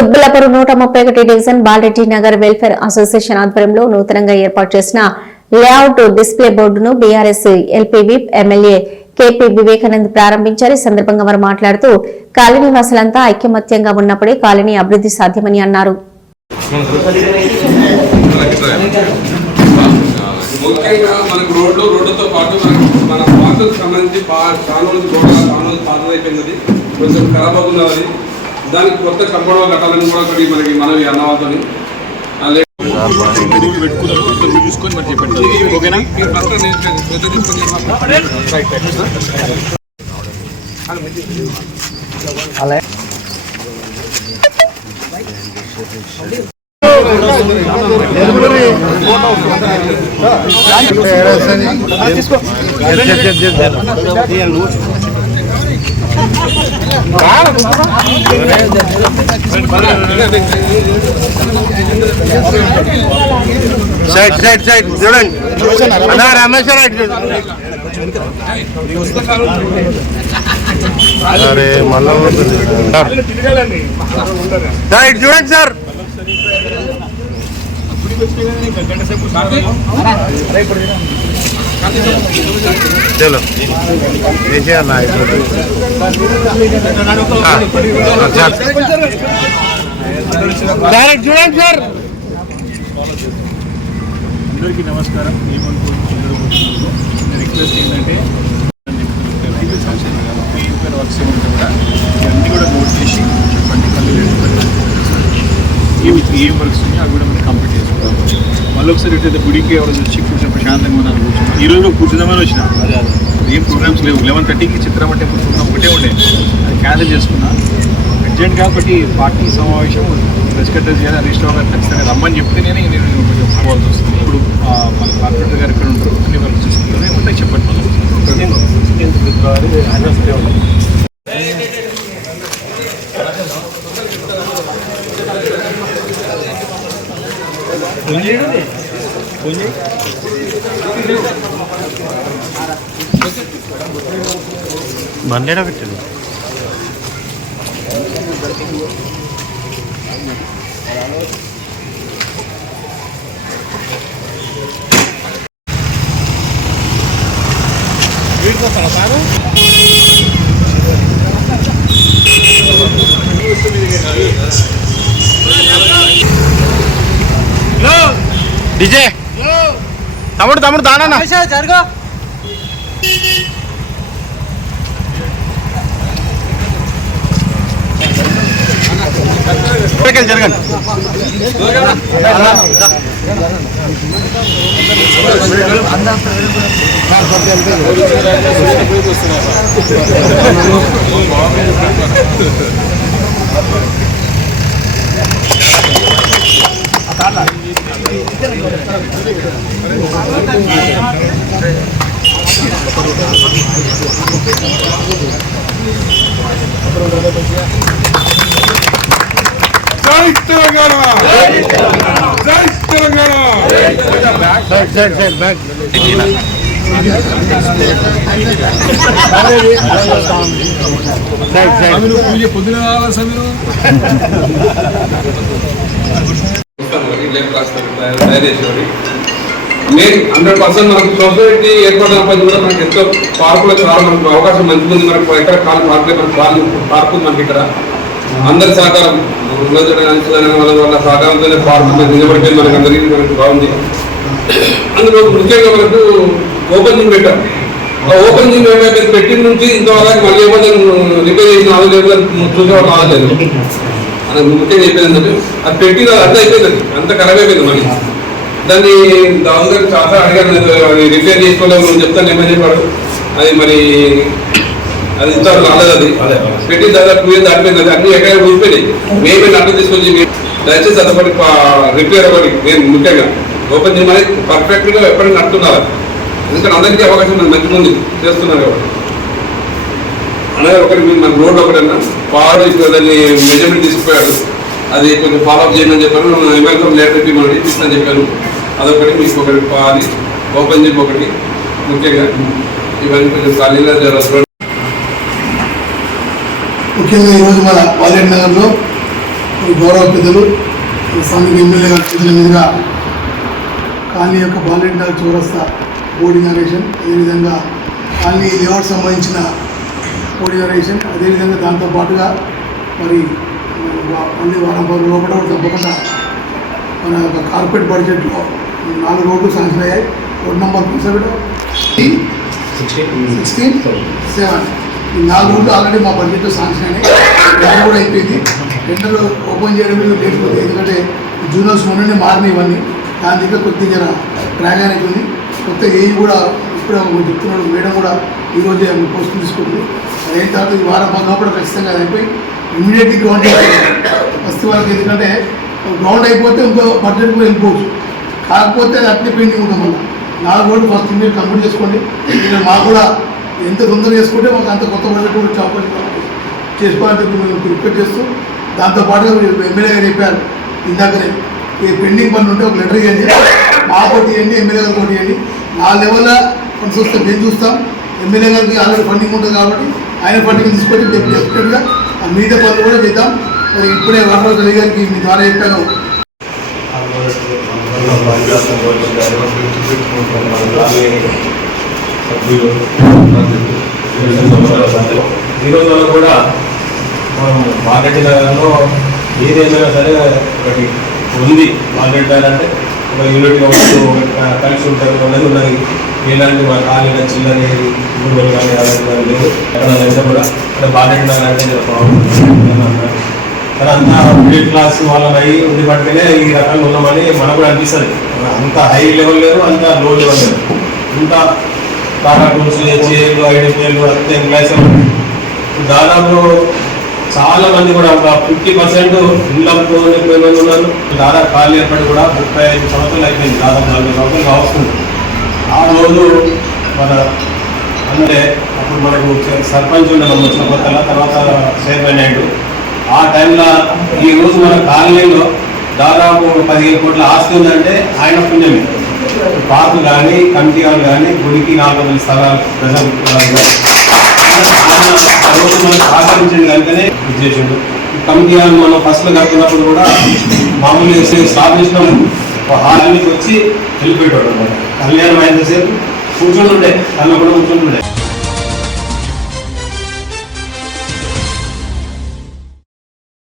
Quthbullapur 131 division Balareddy Nagar welfare association ఆధ్వర్యంలో నూతనంగా ఏర్పాటు చేసిన లేఅవుట్ డిస్ప్లే బోర్డును బీఆర్ఎస్ ఎల్పీవీ ఎమ్మెల్యే కేపీ వివేకానంద్ ప్రారంభించారు. ఈ సందర్భంగా వారు మాట్లాడుతూ కాలనీ వాసులంతా ఐకమత్యంగా ఉన్నప్పుడే కాలనీ అభివృద్ధి సాధ్యమని అన్నారు. ముఖ్యంగా మనకు రోడ్డుతో పాటు మన పార్కులకు సంబంధించి చాలా పాత అయిపోయింది, కొంచెం ఖరాబ్ అవుతున్నది. దానికి కొత్త కంపౌండ్ కట్టాలని కూడా ఒకటి మనకి మనవి అన్నవాళ్ళతో సైడ్ చూడండి అరే మళ్ళా సైడ్ చూడండి సార్. चलो డైరెక్ట్ చూడండి సార్. అందరికీ నమస్కారం. రిక్వెస్ట్ ఏంటంటే వర్క్స్ ఏమంటే కూడా ఇవన్నీ కూడా నోట్ చేసి చెప్పండి. ఏం వర్క్స్ ఉన్నాయో అవి కూడా మనం కంప్లీట్ చేసుకుంటాం. మళ్ళీ ఒకసారి ఎట్లయితే గుడికి ఎవరు వచ్చి కూర్చొని ప్రశాంతంగా మనం కూర్చున్నాం. ఈరోజు కూడా కూర్చుందామని వచ్చిన ఏం ప్రోగ్రామ్స్ లేవు. 11:30కి చిత్రపట ప్రోగ్రామ్ ఒకటే ఉండే, అది క్యాన్సిల్ చేసుకున్నా. అర్జెంట్ కాబట్టి పార్టీ సమావేశం రెస్కట్టర్స్ చేయాలి. రిజిస్టర్ గారు ఖచ్చితంగా రమ్మని చెప్తే నేను కొంచెం పోవాల్సి వస్తుంది. ఇప్పుడు మన కార్పొరేటర్ గారు ఎక్కడ ఉంటారు, అన్ని వర్క్ చూసుకుంటారు. ఏమంటే చెప్పండి. బండేడా పెట్టండి. డీజే తమ్ముడు దానా జరగా జరగండి. జై తెలంగాణ, జై తెలంగాణ. పొద్దున సమీరు తయారు చేసేవాడి. మెయిన్ 100% మనకు సొసైటీ ఏర్పడినప్పటికీ కూడా మనకి ఎంతో పార్కులకు రావడం మనకు అవకాశం మంచిగా ఉంది. మనకు ఎక్కడ కాలు పార్కులే మనకు పార్కు ఉంది మనకి. ఇక్కడ అందరి సహకారం వాళ్ళ సహకారంతోనే పార్కు నిలబడితే మనకు అందరికీ మనకు బాగుంది. అందులో ముఖ్యంగా మనకు ఓపెన్ జిమ్ పెట్టాం. ఆ ఓపెన్ జిమ్ ఏమైతే పెట్టిన నుంచి ఇంతవరకు మళ్ళీ ఏమైనా రిపేర్ చేసిన ఆలోచన చూసేవాళ్ళు ఆలోచన. అది ముఖ్యంగా అయిపోయింది ఏంటంటే అది పెట్టిన అంత అయిపోయింది, అంత ఖరాబ్ అయిపోయింది. మళ్ళీ దాన్ని దాదాపు చాలా అడిగాను, అది రిపేర్ చేసుకోలేము అని చెప్తాను. ఏమని చెప్పాడు, అది మరి అది ఇంత రాలేదు. అది పెట్టి దాదాపు 2 years దాటిపోయింది. అది అన్ని ఎక్కడ ఊరిపోయినాయి. మేమే నట్టు తీసుకొచ్చి దయచేసి అదొకటి రిపేర్ ఒకటి నేను ముఖ్యంగా ఓపెన్ జిమ్ అనేది పర్ఫెక్ట్గా ఎప్పటికీ నడుతున్నారు. ఎందుకంటే అందరికీ అవకాశం మంచి ముందు చేస్తున్నారు కాబట్టి అలాగే ఒకటి మన రోడ్ ఒకటన్నా పాడు దాన్ని మెజర్మెంట్ తీసుకుపోయాడు. అది కొంచెం ఫాలోఅప్ చేయండి అని చెప్పాను. ఎమ్మెల్యే లేటర్ మనం ఇస్తానని చెప్పాను. అదొకటి మీకు ఒకటి పాలి ఓపెన్ జిమ్ ఒకటి ముఖ్యంగా ఇవన్నీ కొంచెం ఖాళీగా జరుగుతుంది. ముఖ్యంగా ఈరోజు మన బాలరెడ్డి నగర్లో గౌరవ పెద్దలు స్థానిక ఎమ్మెల్యే గారి చేతుల మీదుగా కాలనీ యొక్క బాలరెడ్డి నగర్ చౌరస్తా బోర్డింగ్ నరేషన్, అదేవిధంగా కాలనీ లేఅవుట్ సంబంధించిన బోర్డింగ్ నరేషన్, అదేవిధంగా దాంతోపాటుగా మరి అన్ని వారం పది లోపల కూడా తప్పకుండా మన యొక్క కార్పొరేట్ బడ్జెట్లో 4 రోడ్లు శాంక్షన్ అయ్యాయి. రోడ్ నెంబర్ 16, 7 ఈ 4 రోడ్లు ఆల్రెడీ మా బడ్జెట్లో శాంక్షన్ అయినాయి. టెండర్ కూడా అయిపోయింది. టెండర్ ఓపెన్ చేయడం లేకపోతే ఎందుకంటే జూనియర్స్ మొన్ననే మారినాయి ఇవన్నీ. దాని దగ్గర కొద్దిగా ట్రాక్ అవుతుంది. కొత్త ఏఈ కూడా ఇప్పుడు చెప్తున్నాడు, మేడం కూడా ఈరోజే పోస్ట్ తీసుకుంటుంది. అదైన తర్వాత ఈ వారం పది లోపల ఖచ్చితంగా అది అయిపోయి ఇమ్మీడియట్లీ గ్రౌండ్ వస్తే వాళ్ళకి, ఎందుకంటే గ్రౌండ్ అయిపోతే ఇంకో బడ్జెట్ కూడా వెళ్ళిపోవచ్చు. కాకపోతే అది అట్లే పెండింగ్ ఉండడం వల్ల 4 రోడ్లు ఫస్ట్ మీరు కంప్లీట్ చేసుకోండి. ఇక్కడ మాకు కూడా ఎంత తొందరగా చేసుకుంటే మాకు అంత కొత్త బడ్జెట్ కూడా చేసుకోవాలని చెప్పి మేము రిక్వెస్ట్ చేస్తూ, దాంతోపాటుగా ఎమ్మెల్యే గారు చెప్పారు ఇందాకనే, ఈ పెండింగ్ పనులు ఉంటే ఒక లెటర్ ఇవ్వండి, మా కోటి ఇవ్వండి, ఎమ్మెల్యే గారు కోటి ఇవ్వండి. నా లెవెల్లో ఫండ్స్ వస్తే మేము చూస్తాం. ఎమ్మెల్యే గారికి ఆల్రెడీ ఫండింగ్ ఉంటుంది కాబట్టి ఆయన ఫండింగ్ తీసుకొని డెఫినెట్గా ఆ మిగతా పనులు కూడా చేద్దాం. మరి ఇప్పుడే వరరాజు రెడ్డి గారికి మీ ద్వారా చెప్పాను. ఈరోజు వల్ల కూడా మనం బాలరెడ్డి నగర్లో ఏదైనా సరే ఒకటి ఉంది. బాలరెడ్డి నగర్ అంటే ఒక యూనిట్గా ఉంటూ కలిసి ఉంటారు అనేది ఉన్నది. ఎలాంటి మన కాలేజీ చిల్లరి ఊరు కానీ అలాంటి కానీ లేదు. ఎక్కడ కూడా ఇక్కడ బాలరెడ్డి నగర్ అంటే అంతా మిడిల్ క్లాస్ వాళ్ళని ఉండి పట్టుకునే ఈ రకంగా ఉన్నామని మనకు కూడా అనిపిస్తుంది. అంత హై లెవెల్ లేదు, అంత లో లెవెల్ లేదు. అంత టాటా టూల్స్, హెచ్ఏలు, ఐడిపిఎలు అంతే ఎంప్లాయీస్. దాదాపు చాలా మంది కూడా ఒక 50% ఇళ్ళతో మంది ఉన్నారు. దాదాపు ఖాళీ ఏర్పడి కూడా 35 సంవత్సరాలు అయిపోయింది. దాదాపు 40 సంవత్సరాలు కావస్తుంది. ఆ రోజు మన అంటే అప్పుడు మనకు సర్పంచ్ ఉండడం వచ్చిన కొత్తల తర్వాత చైర్మన్ అయ్యాడు. ఆ టైంలో ఈరోజు మన కాలనీలో దాదాపు 15 కోట్ల ఆస్తి ఉందంటే ఆయన పుణ్యమే. పార్కు కానీ, కమిటీ హాల్ కానీ, గుడికి 400 స్థలాలు ప్రజలు రోజు మనం సహకరించండి కనుకనే ఉద్దేశండు. కమిటీ హాల్ మనం ఫస్ట్లో కట్టుకున్నప్పుడు కూడా మామూలుగా స్థాపించడం హాల్కి వచ్చి వెళ్ళిపోయేటోడు అనమాట. కళ్యాణం అయినంతసేపు కూర్చొని ఉండే, కళ్ళ కూడా కూర్చొని ఉండే.